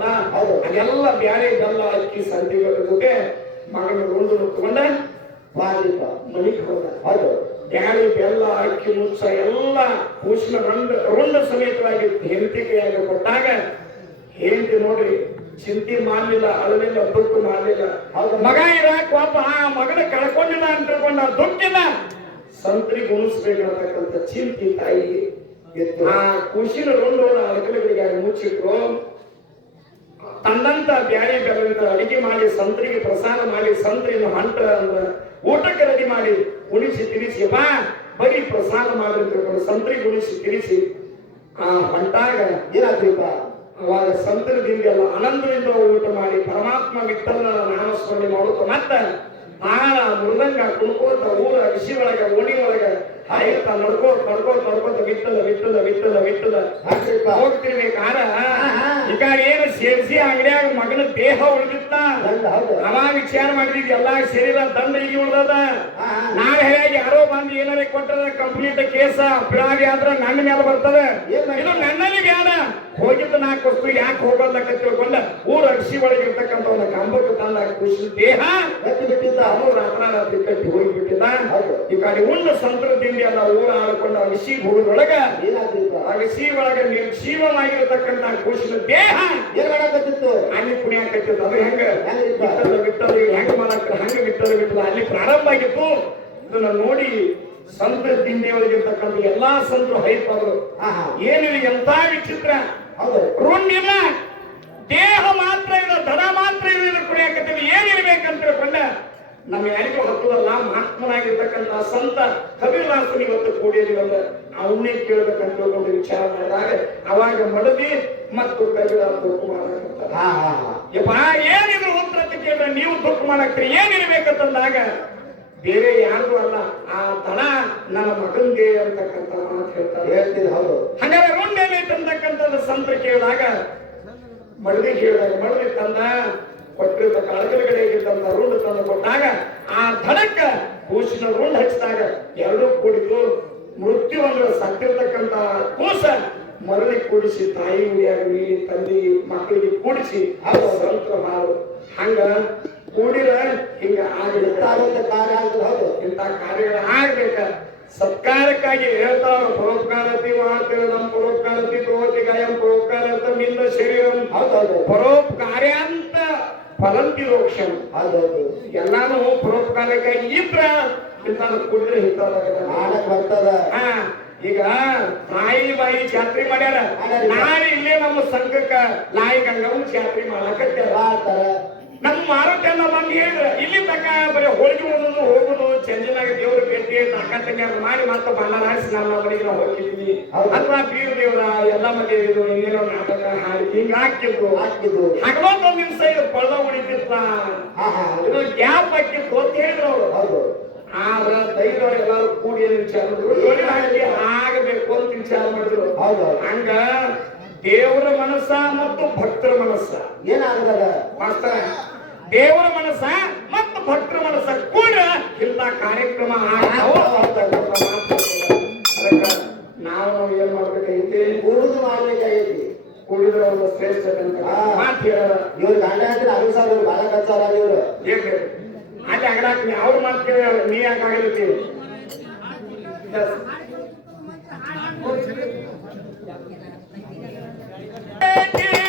ಇರ್ತಾವಲ್ಲ ಅದೆಲ್ಲ ಬ್ಯಾರೆ ಬೆಲ್ಲ ಅಕ್ಕಿ ಸಂತಿಗಳ ಜೊತೆ ಮಗನ ರುಂಡು ತಗೊಂಡ ಬಾಲಿಪ ಮನಿಗೆ ಹೋದ. ಹೌದು ಬ್ಯಾಳೆ ಬೆಲ್ಲ ಅಕ್ಕಿ ಮುಚ್ಚ ಎಲ್ಲ ಕೂಸಿನ ರುಂಡ ಸಮೇತವಾಗಿ ಹೆಂಡತಿ ಕೈಯಾಗ ಕೊಟ್ಟಾಗ ಹೆಂಡತಿ ನೋಡ್ರಿ ಚಿಂತೆ ಮಾಡಲಿಲ್ಲ, ಅಳಲಿಲ್ಲ, ದುಃಖ ಮಾಡಲಿಲ್ಲ. ಮಗ ಇರಾಕ್ ಪಾಪ ಆ ಮಗನ ಕಳ್ಕೊಂಡಿಲ್ಲ ಅಂತ ತಿಳ್ಕೊಂಡ ದುಃಖಿಲ್ಲ, ಸಂತರಿಗೆ ಉಣಿಸ್ಬೇಕಂತಕ್ಕಂಥ ಚಿಂತೆ ತಾಯಿಗೆ ಇತ್ತು. ಆ ಖುಷಿನ ರುಂಡು ಅಡಕಲಿಗಳಿಗೆ ಮುಚ್ಚಿಟ್ರು. ತನ್ನಂತ ಬ್ಯಾಳೆ ಬೆಲ್ಲ ಅಡಿಗೆ ಮಾಡಿ ಸಂತರಿಗೆ ಪ್ರಸಾದ ಮಾಡಿ ಸಂತರಿನ ಹಂಟ ಅಂದ್ರ ಊಟಕ್ಕೆ ರೆಡಿ ಮಾಡಿ ಉಣಿಸಿ ತಿನಿಸಿ ಬಾ ಬರೀ ಪ್ರಸಾದ ಮಾಡಿ ತಿಳ್ಕೊಂಡು ಸಂತರಿಗೆ ಉಣಿಸಿ ತಿನಿಸಿ ಆ ಹೊಂಟಾಗ ಏನಾದ್ರಿಪ್ಪ ಅವಾಗ ಸಂತರ ದಿಂದೆಲ್ಲ ಆನಂದದಿಂದ ಊಟ ಮಾಡಿ ಪರಮಾತ್ಮ ವಿಠಲನ ನಾಮಸ್ಮರಣೆ ಮಾಡುತ್ತ ಮತ್ತ ತಾಳ ಮೃದಂಗ ಕುಣ್ಕೋತ ಊರ ಅಗಸಿ ಒಳಗ ಓಣಿ ಒಳಗ ಆಯ್ತ ನಡ್ಕೋತ ವಿಠಲ ವಿಠಲ ವಿಠಲ ವಿಠಲ ಹೋಗ್ತಿರ್ಬೇಕಾರ ಈಗ ಏನು ಸೇರಿಸಿ ಅಂಗಡಿಯಾಗ ಮಗನ ದೇಹ ಉಳಿದಿತ್ತ ಅವಾಗ ವಿಚಾರ ಮಾಡಿದ್ ಎಲ್ಲಾ ಶರೀರ ದಂಡ ಈಗ ಉಳ್ದದ. ನಾಳೆ ಹೇಗೆ ಯಾರೋ ಬಂದು ಏನಾರ ಕೊಟ್ಟದ ಕಂಪ್ಲೀಟ್ ಕೇಸ ಅಪರಾಧಿ ಆದ್ರ ನನ್ನ ಮೇಲೆ ಬರ್ತದೆ. ಇದು ನನ್ನಲ್ಲಿ ಬೇಡ, ಹೋಗಿದ್ದು 4 ವಸ್ತು ಯಾಕೆ ಹೋಗೋದಕ್ಕ ತಿಳ್ಕೊಂಡ ಊರ ಅಗಸಿ ಒಳಗೆ ಇರ್ತಕ್ಕಂಥ ಒಂದು ಕಂಬಕ್ಕೆ ತಂದ ಖುಷಿ ದೇಹ ಎದ್ದು ಬಿಟ್ಟಿದ್ದ. ಅವನು ರಾತ್ರಿ ಕಟ್ಟಿ ಹೋಗಿಬಿಟ್ಟಿದ್ದ. ಈ ಕಡೆ ಉಂಡ ಸಂತರ ದಿಂಡಿ ಎಲ್ಲ ಊರ ಆಡ್ಕೊಂಡ ಅಗಸಿ ಹುಡುಗರೊಳಗ ಏನಾದ್ರಿಪ್ಪ ಅಗಸಿ ಒಳಗ ನಿರ್ಜೀವವಾಗಿರತಕ್ಕಂಥ ಖುಷಿನ ದೇಹ ಏನ್ ಮಾಡಕತ್ತಿತ್ತು ಅಲ್ಲಿ ಕುಣಿಯಾಕತ್ತಿತ್ತು. ಅದು ಹೆಂಗ ವಿಠಲ ವಿಠಲ ಹೆಂಗ ಮಾಡಕ್ಕ ಹಂಗ ವಿಠಲ ವಿಠಲ ಅಲ್ಲಿ ಪ್ರಾರಂಭ ಆಗಿತ್ತು. ಇದನ್ನ ನೋಡಿ ಸಂತ ದಿಂಡಿಯೊಳಗಿರ್ತಕ್ಕಂಥ ಎಲ್ಲಾ ಸಂತರು ಹೈಪಾದ್ರು. ಏನಿಲ್ಲ ಎಂತ ವಿಚಿತ್ರ, ರುಂಡಿಲ್ಲ ದೇಹ ಮಾತ್ರ ಇಲ್ಲ, ದಡ ಮಾತ್ರ ಇಲ್ಲ ಕುಣಿಯಾಕತ್ತಿಲ್ಲ. ಏನಿರ್ಬೇಕಂತ ತಿಳ್ಕೊಂಡ ನಮ್ಮ ಯಾರಿಗೂ ಹತ್ತದಲ್ಲ ಮಹಾತ್ಮನಾಗಿರ್ತಕ್ಕಂಥ ಸಂತ ಕಬೀರದಾಸನ ಇವತ್ತು ಕೂಡಿಯದಿವಲ್ಲ ಅವನ್ನೇ ಕೇಳಬೇಕಂತ ತಿಳ್ಕೊಂಡು ವಿಚಾರ ಮಾಡಿದಾಗ ಅವಾಗ ಮಡದಿ ಮತ್ತು ಕಬೀರದಾಸ ದುಃಖ ಮಾಡಕಂತ ಯಪ್ಪ ಏನಿದ್ರು ಉತ್ತರ ಕೇಳಿದ್ರೆ ನೀವು ದುಃಖ ಮಾಡಕ್ರಿ ಏನಿರ್ಬೇಕಂತಂದಾಗ ಬೇರೆ ಯಾರಿಗೂ ಅಲ್ಲ ಆ ತಳ ನನ್ನ ಮಗನ್ಗೆ ಅಂತಕ್ಕಂಥ ಮಾತು ಹೇಳ್ತಾರೆ. ಹೌದು ಹಾಗಾದ್ರೆ ರುಂಡೇನೈತೆ ಅಂತಕ್ಕಂಥದ್ದು ಸಂತ ಕೇಳಿದಾಗ ಮಡದಿ ಕೇಳಿದಾಗ ಮಡದಿ ತಂದ ಕೊಟ್ಟಿರ್ತಕ್ಕ ಅಳಗಡೆಗಿದ್ದಂತ ರುಂಡು ತಂದು ಕೊಟ್ಟಾಗ ಆ ದಡಕ್ಕ ಕೂಸಿನ ರುಂಡು ಹಚ್ಚಿದಾಗ ಎರಡೂ ಕೂಡಿತು. ಮೃತ್ಯು ಅಂದ್ರೆ ಸತ್ತಿರ್ತಕ್ಕಂಥ ಕೂಸ ಮರಳಿ ಕೂಡಿಸಿ ತಾಯಿ ಉಡಿಯಾಗ ನೀಡಿ ತಂದಿ ಮಕ್ಕಳಿಗೆ ಕೂಡಿಸಿ ಸಂತರ ಹಾಡು ಹಂಗ ಕೂಡಿರ ಹಿಂಗ ಕಾರ್ಯ ಆಗ್ತದೆ. ಹೌದು ಇಂಥ ಕಾರ್ಯಗಳು ಆಗ್ಬೇಕ. ಸತ್ಕಾರಕ್ಕಾಗಿ ಹೇಳ್ತಾರ ಪರೋಪಕಾರತಿ ಮಾಡ್ತೇವೆ ನಮ್ಮ ಪರೋಪಕಾರತಿ ಪ್ರೋತಿ ಗಾಯಂ ಪರೋಪಕಾರತ ಮಿಂದ ಶರೀರಂ. ಹೌದೌದು ಪರೋಪಕಾರ್ಯ ಅಂತ ಫಲಂತಿ ರೋಕ್ಷಂ. ಹೌದೌದು ಎಲ್ಲಾನು ಪರೋಪಕಾರಕ್ಕಾಗಿ ಇದ್ರ ಇಂಥ ಕುಡಿದ್ರೆ ಮಾಡಕ್ ಬರ್ತದ. ಈಗ ನಾಯಿ ಬಾಯಿ ಜಾತ್ರೆ ಮಾಡ್ಯಾರ, ನಾಳೆ ಇಲ್ಲೇ ನಮ್ಮ ಸಂಘಕ್ಕ ನಾಯಿ ಗಂಗವ್ನ ಜಾತ್ರೆ ಮಾಡಕತ್ತಾರ. ನಮ್ಮ ಮಾರುತ್ತೆಲ್ಲ ಬಂದು ಹೇಳಿದ್ರ ಇಲ್ಲಿ ತಕ್ಕ ಬರೀ ಹೋಳಿಗೆ ಉಣ್ಣೋದು ಹೋಗುದು ಚಂಜನಾಗ ದೇವ್ರ ಭೇಟಿ ಅಕ್ಕ ತಂಗಿಯಾರ ಮಾಡಿ ಮತ್ತೆ ಬಾಣ ಹಾರಿಸಿ ನಮ್ಮ ಮನೆಗೆ ನಾವು ಹೋಗಿದ್ವಿ. ಅಥವಾ ಬೀರ ದೇವ್ರ ಎಲ್ಲ ಮಂದಿ ಇನ್ನೇನೋ ನಾಟಕ ಹಾಡಿ ಹಿಂಗ ಹಾಕಿದ್ರು ಹಗಲೊಂದು ದಿವಸ ಇದು ಕೊಳ್ಳ ಉಳಿತಿತ್ತ ಇದು ಗ್ಯಾಪ್ ಹಾಕಿತ್ತು ಅಂತ ಹೇಳಿದ್ರು ಅವರು. ಆದ್ರ ದೈವರು ಎಲ್ಲಾರು ಕೂಡಿ ವಿಚಾರ ಮಾಡಿದ್ರು ಆಗಬೇಕು ಅಂತ ವಿಚಾರ ಮಾಡಿದ್ರು. ಹಂಗ ದೇವರ ಮನಸ್ಸ ಮತ್ತು ಭಕ್ತರ ಮನಸ್ಸ ಏನಾಗದ ಮಾಸ್ತರ, ದೇವರ ಮನಸ್ಸ ಮತ್ತು ಭಕ್ತರ ಮನಸ್ಸ ಕೂಡ ಇಂಥ ಕಾರ್ಯಕ್ರಮ ನಾವು ಏನ್ ಮಾಡ್ಬೇಕಾಗೈತಿ, ಉಳಿದು ಮಾಡ್ಬೇಕಾಗೈತಿ. ಕುಡಿದ್ರೆ ಒಂದು ಶ್ರೇಷ್ಠ ಮಾತು ಹೇಳ ಇವ್ರ ಗಂಡ ಹತ್ರ 60,000 ಬಾಳ ಖರ್ಚಾರ ಇವ್ರು ಹೇಗೆ ಅಲ್ಲಿ ಆಗಲಾಕ ಅವ್ರ ಮಾತು ಕೇಳ ನೀ ಯಾಕೆ ಆಗಲಿಕ್ಕೆ Thank you.